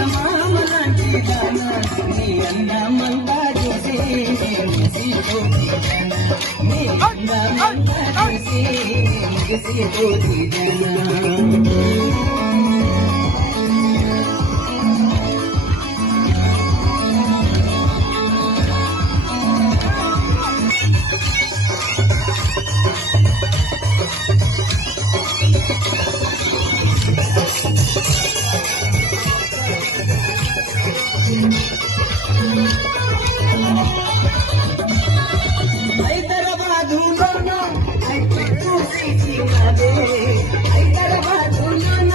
చందమామలాంటి దాన నీ అందమంతా చూసి మురిసిపోతి జన నీ అందమంతా చూసి మురిసిపోతి జన హైదరాబాదులోన హైటెక్కు సిటీ నాదే హైదరాబాదులోన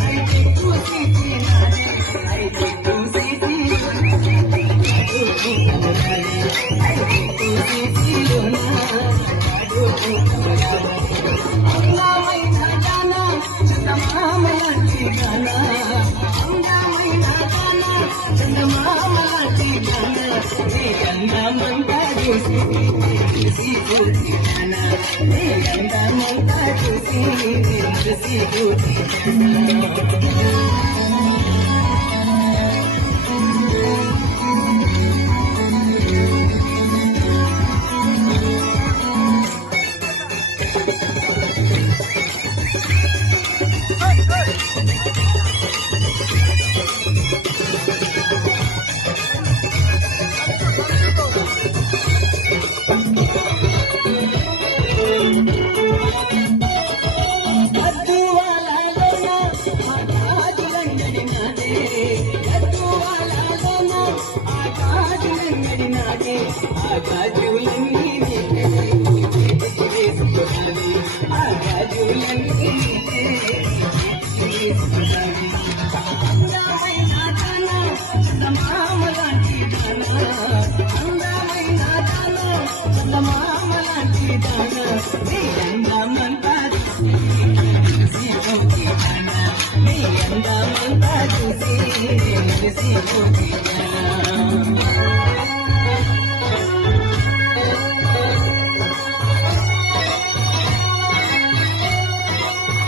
హైటెక్కు సిటీ నాదే హైటెక్కు సిటీ హైటెక్కు సిటీలోన అందమైన గాన చందమామలాంటి గాన అందమైన గాన చందమామలాంటి గాన నీ అందమంతా చూసి మురిసిపోతి జన నీ అందమంతా చూసి మురిసిపోతి జన ఆగాజులన్నీ అందమైన దాన చందమామలాంటి దాన అందమైన దాన చందమామలాంటి దాన నీ అందమంతా చూసి మురిసిపోతి జన నీ అందమంతా చూసి మురిసిపోతి